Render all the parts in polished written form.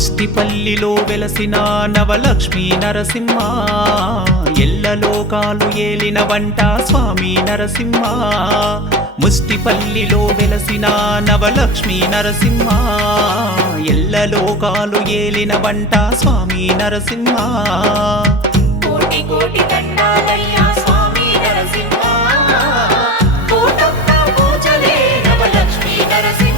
ముష్టిపల్లిలో వెలసిన నవలక్ష్మీ నరసింహ, ఎల్లలోకాలు ఏలిన వంట స్వామి నరసింహ. ముష్టిపల్లిలో వెలసిన నవలక్ష్మీ నరసింహ, ఎల్లలోకాలు ఏలిన వంట స్వామి నరసింహ. కోటి కోటి దండాలయ్యా స్వామి నరసింహ, కోటొక్క పూజలే నవలక్ష్మీ నరసింహ.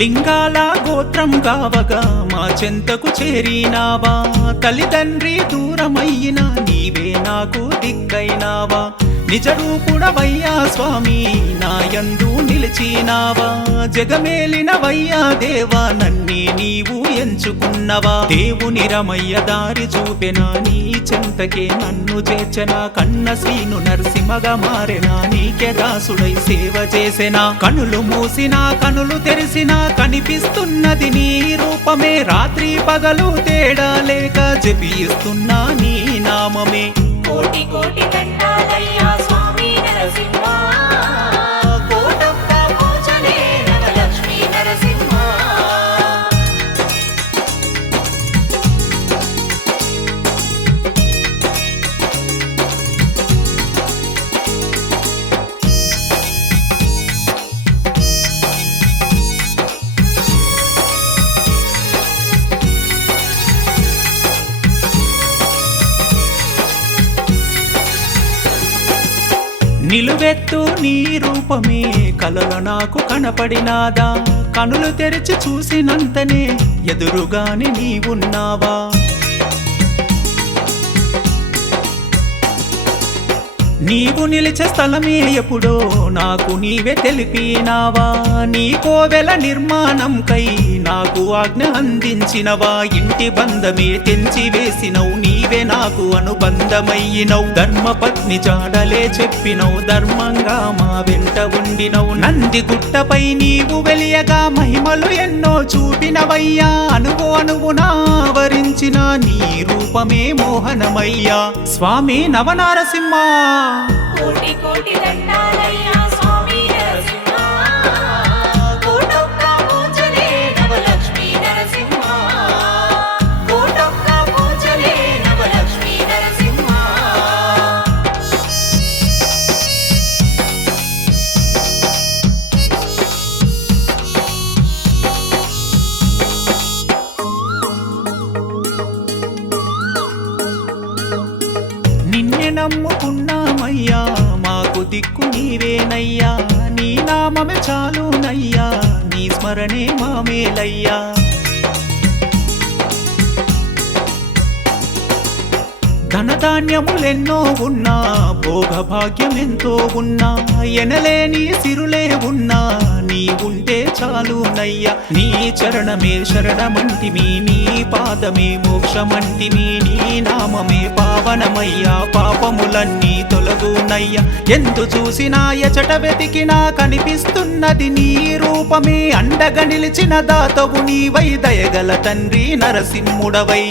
లింగాల గోత్రం కావగా మా చెంతకు చేరినావా, తల్లిదండ్రి దూరమయ్యినా నీవే నాకు దిక్కైనావా. నిజరూపుడవయ్యా స్వామి నాయందు నిలిచినావా, జగమేలినవయ్యా దేవా నన్నే నీవు ఎంచుకున్నవా. దేవుని రమయ్య దారి చూపెనా, నీ చెంతకే నన్ను చేర్చెనా. కన్న శ్రీను నరసింహగా మారెనా, నీకే దాసుడై సేవ చేసెనా. కనులు మూసినా కనులు తెరిసినా కనిపిస్తున్నది నీ రూపమే. రాత్రి పగలు తేడా లేక జపిస్తున్నా నీ నామమే. కోటి కోటి దండాలయ్యా స్వామి నరసింహ, కోటొక్క పూజలే నవలక్ష్మీ నరసింహ. నిలువెత్తు నీ రూపమే కలలో నాకు కనపడినాదా. కనులు తెరిచి చూసినంతనే ఎదురుగానే నీవున్నావా. నీవు నిలిచే స్థలమే ఎప్పుడో నాకు నీవే తెలిపినావా. నీ కోవెల నిర్మాణం కై నాకు ఆజ్ఞ అందించినవా. ఇంటి బంధమే తెంచి వేసినవు, నీవే నాకు అనుబంధమయ్యినవు. ధర్మపత్ని జాడలే చెప్పినవు, ధర్మంగా మా వెంట ఉండినవు. నంది గుట్టపై నీవు వెలియగా మహిమలు ఎన్నో చూపినవయ్యా. అనువు అనువునా వరించిన నీ రూపమే మోహనమయ్యా. స్వామి నవనారసింహ, కోటి కోటి దండాలయ్యా స్వామి నరసింహ, కోటొక్క పూజలే నవలక్ష్మీ నరసింహ. కోటొక్క పూజలే నవలక్ష్మీ నరసింహ. నిన్నే నమ్ముకున్నామయ్యా, మాకు దిక్కు నీవేనయ్యా. నీ నామమే చాలునయ్యా, నీ స్మరణే మా మేలయ్యా. ధనధాన్యములెన్నో ఉన్నా, భోగభాగ్యం ఎంతో ఉన్నా, ఎనలేని సిరులే ఉన్నా, నీ ఉంటే చాలునయ్యా. నీ చరణమే శరణమంటిమి, నీ పాదమే మోక్షమంటిమి. నీ నామమే పావనమయ్యా, పాపములన్నీ తొలగునయ్యా. ఎందు చూసినా ఎచట వెతికినా కనిపిస్తున్నది నీ రూపమే. అండగా నిలిచిన దాతవు నీవై, దయగల తండ్రి నరసింహుడవై.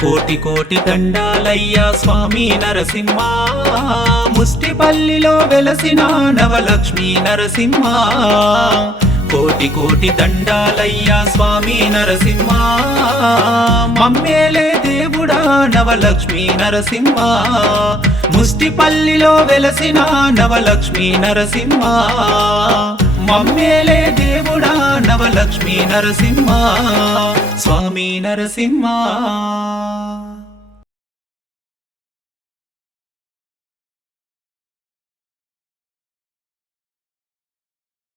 కోటి కోటి దండాలయ్యా స్వామి నరసింహ, ముష్టిపల్లిలో వెలసిన నవలక్ష్మీ నరసింహ. కోటి కోటి దండాలయ్యా స్వామి నరసింహ, మమ్మేలే దేవుడా నవలక్ష్మీ నరసింహ. ముష్టిపల్లిలో వెలసిన నవలక్ష్మీ నరసింహ, మమ్మేలే దేవుడా నవలక్ష్మీ నరసింహ. స్వామి నరసింహ.